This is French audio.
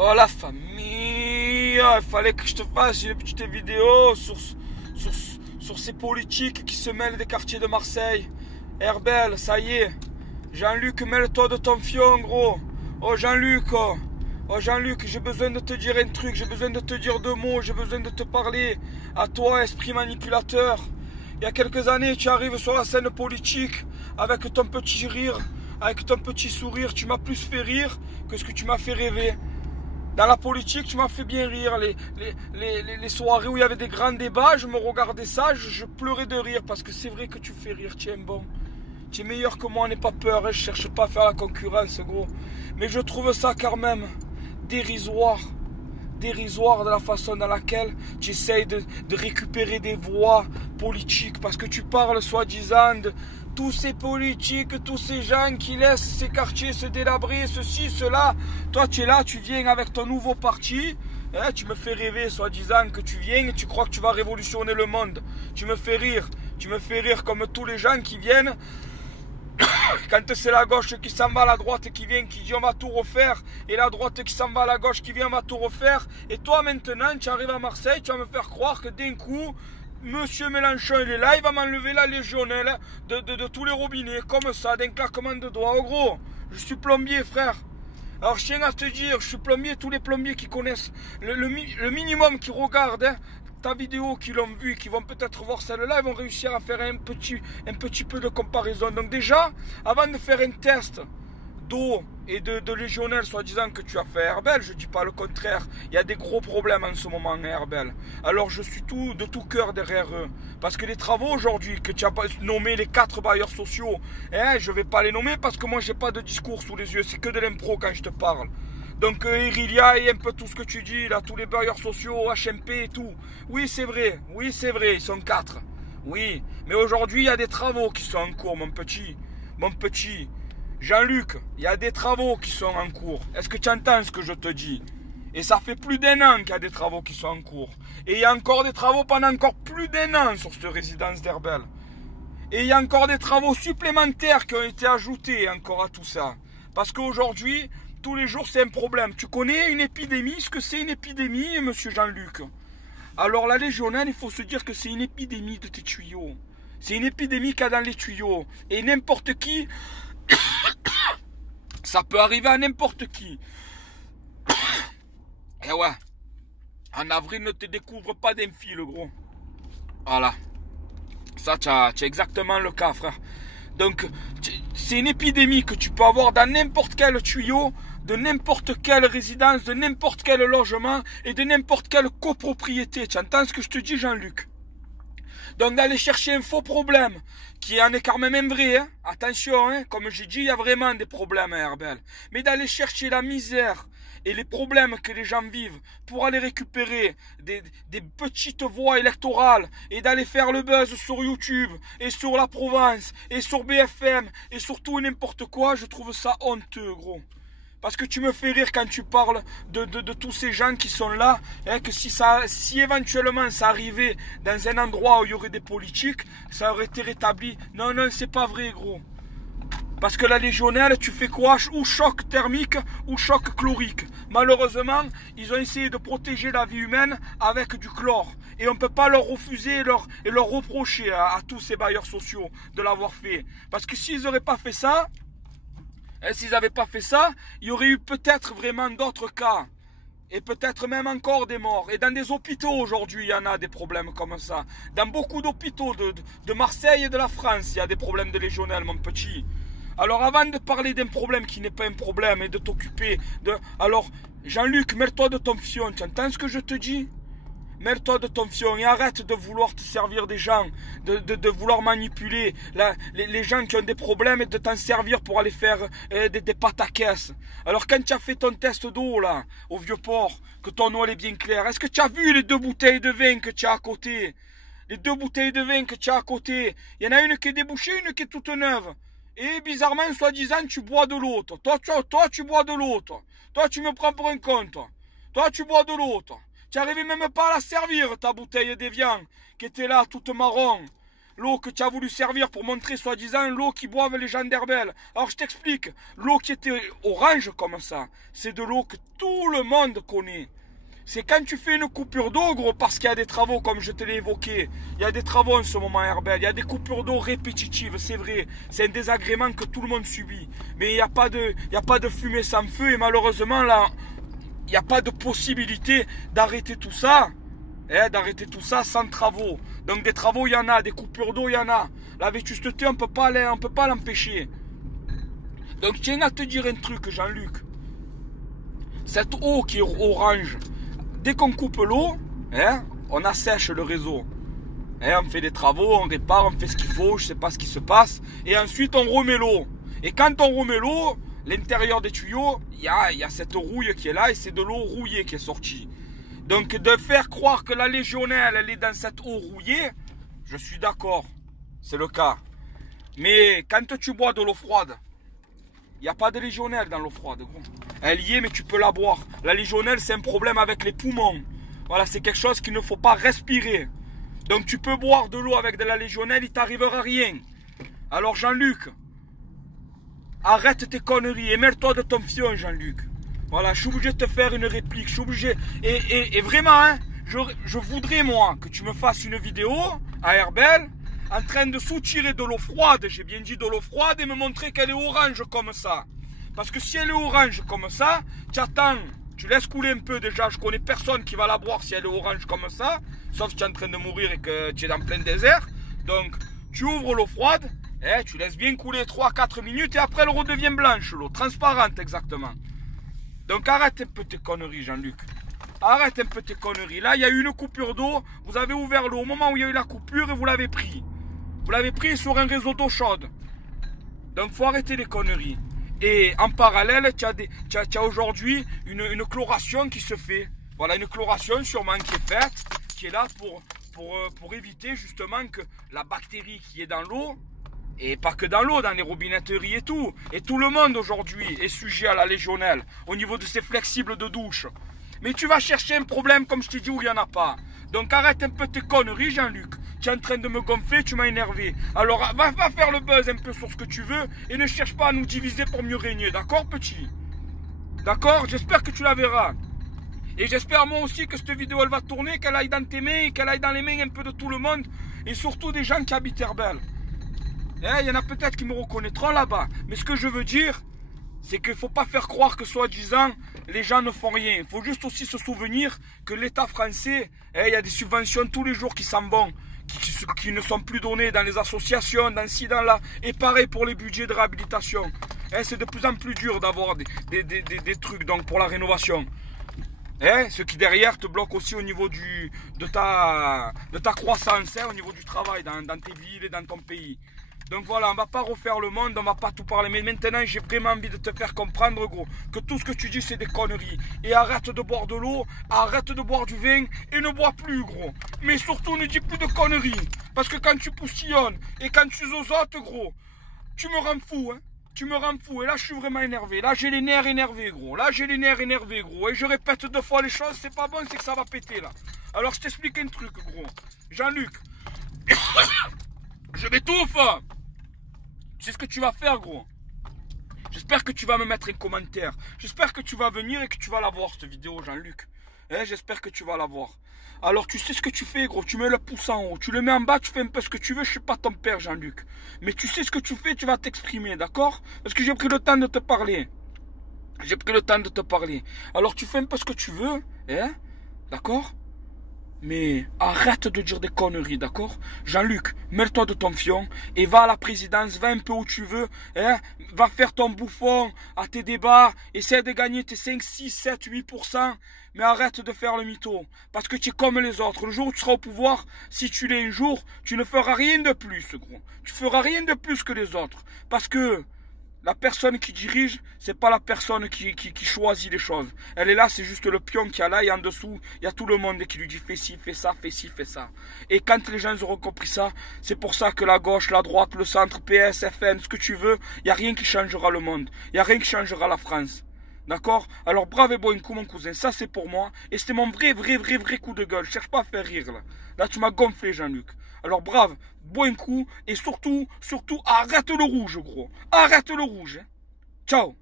Oh la famille, il fallait que je te fasse une petite vidéo sur ces politiques qui se mêlent des quartiers de Marseille. Herbel, ça y est. Jean-Luc, mêle-toi de ton fion, gros. Oh Jean-Luc, oh Jean-Luc, j'ai besoin de te dire un truc, j'ai besoin de te dire deux mots, j'ai besoin de te parler. À toi, esprit manipulateur. Il y a quelques années, tu arrives sur la scène politique avec ton petit rire, avec ton petit sourire. Tu m'as plus fait rire que ce que tu m'as fait rêver. Dans la politique, tu m'as fait bien rire. Les soirées où il y avait des grands débats, je me regardais ça, je pleurais de rire parce que c'est vrai que tu fais rire, tu es bon. Tu es meilleur que moi, n'aie pas peur, hein, je cherche pas à faire la concurrence, gros. Mais je trouve ça quand même dérisoire. Dérisoire de la façon dans laquelle tu essayes de récupérer des voix politiques parce que tu parles soi-disant de tous ces politiques, tous ces gens qui laissent ces quartiers se délabrer, ceci, cela. Toi tu es là, tu viens avec ton nouveau parti, hein, tu me fais rêver soi-disant que tu viens et tu crois que tu vas révolutionner le monde. Tu me fais rire comme tous les gens qui viennent. Quand c'est la gauche qui s'en va, la droite qui vient, qui dit on va tout refaire, et la droite qui s'en va, la gauche qui vient, on va tout refaire, et toi maintenant tu arrives à Marseille, tu vas me faire croire que d'un coup, Monsieur Mélenchon il est là, il va m'enlever la légionnelle de tous les robinets, comme ça, d'un claquement de doigts. Oh gros, je suis plombier frère. Alors je tiens à te dire, je suis plombier, tous les plombiers qui connaissent, le minimum qui regardent, hein, ta vidéo, qui l'ont vu, qui vont peut-être voir celle-là, ils vont réussir à faire un petit peu de comparaison. Donc déjà, avant de faire un test d'eau et de légionnelle, soi-disant que tu as fait Herbel, je ne dis pas le contraire, il y a des gros problèmes en ce moment, Herbel. Alors je suis de tout cœur derrière eux. Parce que les travaux aujourd'hui, que tu as nommé les 4 bailleurs sociaux, hein, je ne vais pas les nommer parce que moi, je n'ai pas de discours sous les yeux, c'est que de l'impro quand je te parle. Donc Irilia et un peu tout ce que tu dis, là, tous les bailleurs sociaux, HMP et tout. Oui, c'est vrai, ils sont 4. Oui, mais aujourd'hui, il y a des travaux qui sont en cours, mon petit. Mon petit. Jean-Luc, il y a des travaux qui sont en cours. Est-ce que tu entends ce que je te dis? Et ça fait plus d'1 an qu'il y a des travaux qui sont en cours. Et il y a encore des travaux pendant encore plus d'1 an sur cette résidence d'Herbel. Et il y a encore des travaux supplémentaires qui ont été ajoutés encore à tout ça. Parce qu'aujourd'hui, tous les jours, c'est un problème. Tu connais une épidémie, ce que c'est une épidémie, monsieur Jean-Luc? Alors la légionnaire, il faut se dire que c'est une épidémie de tes tuyaux. C'est une épidémie qu'il y a dans les tuyaux. Et n'importe qui, ça peut arriver à n'importe qui. Et ouais, en avril, ne te découvre pas d'un fil, gros. Voilà. Ça, tu as exactement le cas, frère. Donc, c'est une épidémie que tu peux avoir dans n'importe quel tuyau, de n'importe quelle résidence, de n'importe quel logement et de n'importe quelle copropriété. Tu entends ce que je te dis, Jean-Luc? Donc, d'aller chercher un faux problème, qui en est quand même un vrai, hein? Attention, hein? Comme j'ai dit, il y a vraiment des problèmes à Herbel. Mais d'aller chercher la misère et les problèmes que les gens vivent pour aller récupérer des petites voix électorales et d'aller faire le buzz sur YouTube et sur la Provence et sur BFM et sur tout et n'importe quoi, je trouve ça honteux, gros. Parce que tu me fais rire quand tu parles de tous ces gens qui sont là, hein, que si éventuellement ça arrivait dans un endroit où il y aurait des politiques, ça aurait été rétabli. Non, non, c'est pas vrai, gros. Parce que la légionnaire, tu fais quoi? Ou choc thermique ou choc chlorique. Malheureusement, ils ont essayé de protéger la vie humaine avec du chlore. Et on ne peut pas leur refuser et leur reprocher à tous ces bailleurs sociaux de l'avoir fait. Parce que s'ils n'auraient pas fait ça, s'ils n'avaient pas fait ça, il y aurait eu peut-être vraiment d'autres cas. Et peut-être même encore des morts. Et dans des hôpitaux aujourd'hui, il y en a des problèmes comme ça. Dans beaucoup d'hôpitaux de Marseille et de la France, il y a des problèmes de légionnaires, mon petit. Alors avant de parler d'un problème qui n'est pas un problème et de t'occuper de... Alors, Jean-Luc, mêle-toi de ton fion. Tu entends ce que je te dis? Mêle-toi de ton fion et arrête de vouloir te servir des gens, de vouloir manipuler les gens qui ont des problèmes et de t'en servir pour aller faire des pâtes à caisse. Alors quand tu as fait ton test d'eau là, au Vieux-Port, que ton eau elle est bien claire, est-ce que tu as vu les 2 bouteilles de vin que tu as à côté? Les 2 bouteilles de vin que tu as à côté, il y en a une qui est débouchée, une qui est toute neuve. Et bizarrement, soi-disant, tu bois de l'autre. Toi, tu bois de l'autre. Toi, tu me prends pour un con, toi. Toi, tu bois de l'autre. Tu n'arrivais même pas à la servir, ta bouteille d'évian, qui était là, toute marron. L'eau que tu as voulu servir pour montrer soi-disant l'eau qui boivent les gens d'Herbel. Alors je t'explique, l'eau qui était orange comme ça, c'est de l'eau que tout le monde connaît. C'est quand tu fais une coupure d'eau, gros, parce qu'il y a des travaux, comme je te l'ai évoqué. Il y a des travaux en ce moment à Herbel. Il y a des coupures d'eau répétitives, c'est vrai. C'est un désagrément que tout le monde subit. Mais il n'y a pas de fumée sans feu. Et malheureusement, là, il n'y a pas de possibilité d'arrêter tout ça. D'arrêter tout ça sans travaux. Donc des travaux, il y en a. Des coupures d'eau, il y en a. La vétusteté, on ne peut pas l'empêcher. Donc je tiens à te dire un truc, Jean-Luc. Cette eau qui est orange, dès qu'on coupe l'eau, on assèche le réseau. On fait des travaux, on répare, on fait ce qu'il faut, je ne sais pas ce qui se passe. Et ensuite, on remet l'eau. Et quand on remet l'eau, l'intérieur des tuyaux, il y a cette rouille qui est là et c'est de l'eau rouillée qui est sortie. Donc de faire croire que la légionnaire, elle est dans cette eau rouillée, je suis d'accord, c'est le cas. Mais quand tu bois de l'eau froide, il n'y a pas de légionnaire dans l'eau froide, gros. Elle y est, mais tu peux la boire. La légionnaire, c'est un problème avec les poumons. Voilà, c'est quelque chose qu'il ne faut pas respirer. Donc tu peux boire de l'eau avec de la légionnaire, il t'arrivera rien. Alors Jean-Luc, arrête tes conneries, émerde-toi de ton fion, Jean-Luc. Voilà, je suis obligé de te faire une réplique, je suis obligé. Et vraiment, hein, je voudrais, moi, que tu me fasses une vidéo à Herbel, en train de soutirer de l'eau froide, j'ai bien dit de l'eau froide, et me montrer qu'elle est orange comme ça. Parce que si elle est orange comme ça, tu attends, tu laisses couler un peu déjà, je connais personne qui va la boire si elle est orange comme ça, sauf si tu es en train de mourir et que tu es dans plein désert. Donc, tu ouvres l'eau froide, tu laisses bien couler 3-4 minutes, et après elle redevient blanche, l'eau, transparente exactement. Donc arrête un peu tes conneries, Jean-Luc. Arrête un peu tes conneries. Là, il y a eu une coupure d'eau. Vous avez ouvert l'eau au moment où il y a eu la coupure et vous l'avez pris. Vous l'avez pris sur un réseau d'eau chaude. Donc, il faut arrêter les conneries. Et en parallèle, tu as aujourd'hui une chloration qui se fait. Voilà, une chloration sûrement qui est faite, qui est là pour éviter justement que la bactérie qui est dans l'eau, et pas que dans l'eau, dans les robinetteries et tout. Et tout le monde aujourd'hui est sujet à la légionelle au niveau de ces flexibles de douche. Mais tu vas chercher un problème, comme je t'ai dit, où il n'y en a pas. Donc arrête un peu tes conneries, Jean-Luc. Tu es en train de me gonfler, tu m'as énervé. Alors va faire le buzz un peu sur ce que tu veux et ne cherche pas à nous diviser pour mieux régner. D'accord, petit? D'accord? J'espère que tu la verras. Et j'espère moi aussi que cette vidéo, elle va tourner, qu'elle aille dans tes mains, et qu'elle aille dans les mains un peu de tout le monde. Et surtout des gens qui habitent Herbel. Il y en a peut-être qui me reconnaîtront là-bas. Mais ce que je veux dire, c'est qu'il ne faut pas faire croire que soi-disant, les gens ne font rien. Il faut juste aussi se souvenir que l'État français, il y a des subventions tous les jours qui s'en vont, qui ne sont plus données dans les associations, dans ci, dans là. Et pareil pour les budgets de réhabilitation. C'est de plus en plus dur d'avoir des trucs donc, pour la rénovation. Ce qui derrière te bloque aussi au niveau de ta croissance, au niveau du travail dans tes villes et dans ton pays. Donc voilà, on va pas refaire le monde, on va pas tout parler. Mais maintenant, j'ai vraiment envie de te faire comprendre, gros, que tout ce que tu dis, c'est des conneries. Et arrête de boire de l'eau, arrête de boire du vin et ne bois plus, gros. Mais surtout, ne dis plus de conneries. Parce que quand tu poussillonnes et quand tu zozotes, gros, tu me rends fou, hein. Tu me rends fou. Et là, je suis vraiment énervé. Là, j'ai les nerfs énervés, gros. Là, j'ai les nerfs énervés, gros. Et je répète 2 fois les choses, c'est pas bon, c'est que ça va péter, là. Alors, je t'explique un truc, gros. Jean-Luc, je m'étouffe. Tu sais ce que tu vas faire, gros? J'espère que tu vas me mettre un commentaire. J'espère que tu vas venir et que tu vas la voir, cette vidéo, Jean-Luc. J'espère que tu vas la voir. Alors, tu sais ce que tu fais, gros. Tu mets le pouce en haut. Tu le mets en bas, tu fais un peu ce que tu veux. Je suis pas ton père, Jean-Luc. Mais tu sais ce que tu fais, tu vas t'exprimer, d'accord? Parce que j'ai pris le temps de te parler. J'ai pris le temps de te parler. Alors, tu fais un peu ce que tu veux, d'accord? Mais arrête de dire des conneries, d'accord? Jean-Luc, mets-toi de ton fion et va à la présidence, va un peu où tu veux, va faire ton bouffon à tes débats, essaie de gagner tes 5, 6, 7, 8%, mais arrête de faire le mytho, parce que tu es comme les autres. Le jour où tu seras au pouvoir, si tu l'es un jour, tu ne feras rien de plus, gros. Tu feras rien de plus que les autres, parce que la personne qui dirige, c'est pas la personne qui choisit les choses. Elle est là, c'est juste le pion qui est là et en dessous, il y a tout le monde qui lui dit fais ci, fais ça, fais ci, fais ça. Et quand les gens auront compris ça, c'est pour ça que la gauche, la droite, le centre, PS, FN, ce que tu veux, il n'y a rien qui changera le monde. Il n'y a rien qui changera la France. D'accord? Alors bravo et bon coup mon cousin, ça c'est pour moi. Et c'était mon vrai coup de gueule. Je cherche pas à faire rire là. Là tu m'as gonflé Jean-Luc. Alors brave, bois un coup et surtout, arrête le rouge, gros. Arrête le rouge. Hein. Ciao.